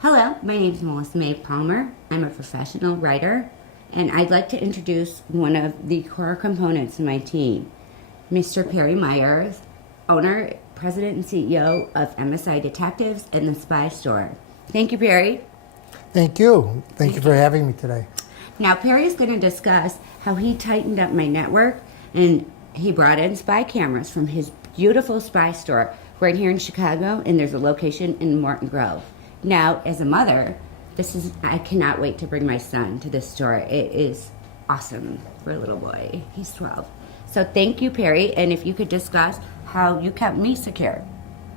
Hello, my name is Melissa Mae Palmer. I'm a professional writer, and I'd like to introduce one of the core components of my team, Mr. Perry Myers, owner, president, and CEO of MSI Detectives and the Spy Store. Thank you, Perry. Thank you. Thank you for having me today. Now, Perry is going to discuss how he tightened up my network and he brought in spy cameras from his beautiful Spy Store right here in Chicago, and there's a location in Morton Grove. Now, as a mother, I cannot wait to bring my son to this store. It is awesome for a little boy. He's 12. So thank you, Perry, and if you could discuss how you kept me secure.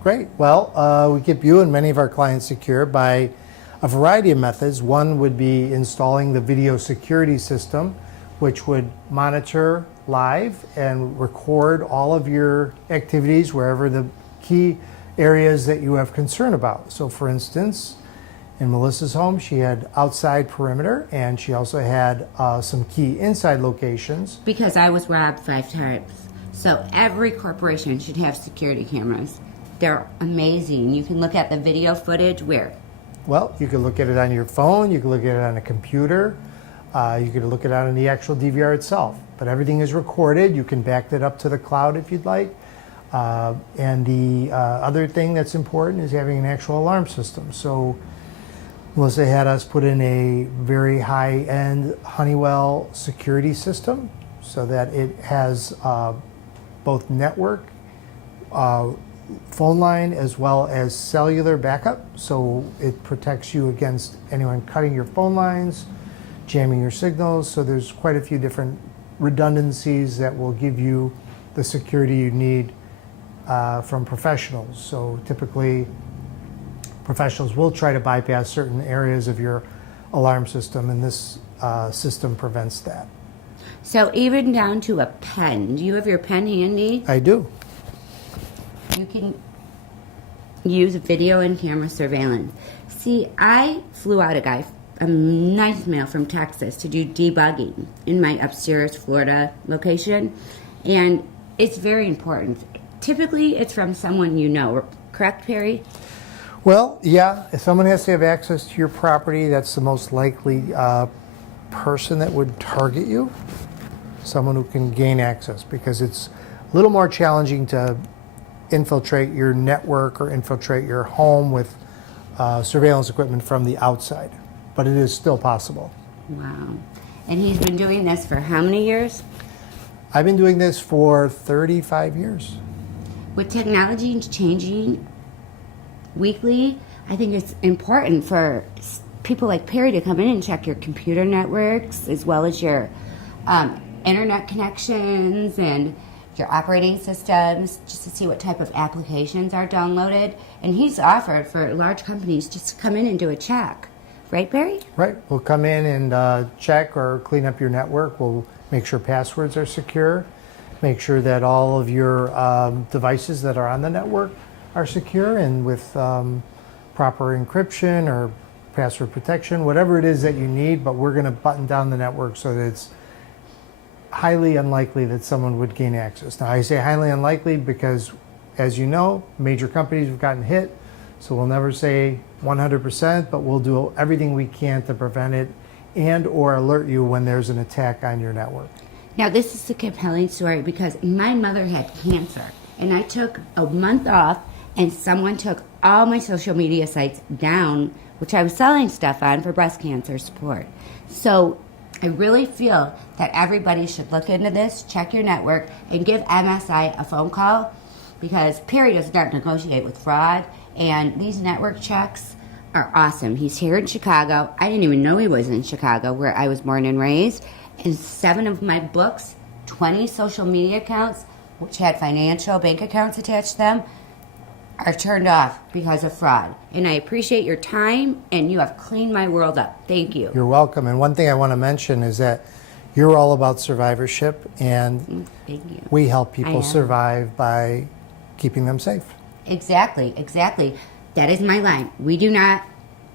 Great. Well, we keep you and many of our clients secure by a variety of methods. One would be installing the video security system, which would monitor live and record all of your activities wherever the key areas that you have concern about. So for instance, in Melissa's home, she had outside perimeter and she also had some key inside locations. Because I was robbed 5 times. So every corporation should have security cameras. They're amazing. You can look at the video footage where? Well, you can look at it on your phone, you can look at it on a computer, you can look at it on the actual DVR itself. But everything is recorded. You can back that up to the cloud if you'd like. And the other thing that's important is having an actual alarm system. So Melissa had us put in a very high-end Honeywell security system so that it has both network, phone line, as well as cellular backup. So it protects you against anyone cutting your phone lines, jamming your signals. So there's quite a few different redundancies that will give you the security you need from professionals. So typically professionals will try to bypass certain areas of your alarm system, and this system prevents that. So even down to a pen. Do you have your pen handy? I do. You can use video and camera surveillance. See, I flew out a nice male from Texas to do debugging in my upstairs Florida location, and it's very important. Typically, it's from someone you know, correct, Perry? Well, yeah, if someone has to have access to your property, that's the most likely person that would target you, someone who can gain access, because it's a little more challenging to infiltrate your network or infiltrate your home with surveillance equipment from the outside, but it is still possible. Wow. And he's been doing this for how many years? I've been doing this for 35 years. With technology changing weekly, I think it's important for people like Perry to come in and check your computer networks as well as your internet connections and your operating systems, just to see what type of applications are downloaded. And he's offered for large companies just to come in and do a check. Right, Perry? Right. We'll come in and check or clean up your network. We'll make sure passwords are secure, make sure that all of your devices that are on the network are secure and with proper encryption or password protection, whatever it is that you need, but we're going to button down the network so that it's highly unlikely that someone would gain access. Now, I say highly unlikely because, as you know, major companies have gotten hit, so we'll never say 100%, but we'll do everything we can to prevent it and or alert you when there's an attack on your network. Now, this is a compelling story because my mother had cancer, and I took a month off, and someone took all my social media sites down, which I was selling stuff on for breast cancer support. So I really feel that everybody should look into this, check your network, and give MSI a phone call, because Perry does not negotiate with fraud, and these network checks are awesome. He's here in Chicago. I didn't even know he was in Chicago, where I was born and raised. And 7 of my books, 20 social media accounts, which had financial bank accounts attached to them, are turned off because of fraud. And I appreciate your time, and you have cleaned my world up. Thank you. You're welcome. And one thing I want to mention is that you're all about survivorship, and Thank you. we help people survive by keeping them safe. Exactly, exactly. That is my line. We do not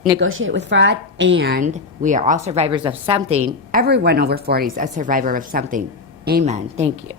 negotiate with fraud, and we are all survivors of something. Everyone over 40 is a survivor of something. Amen. Thank you.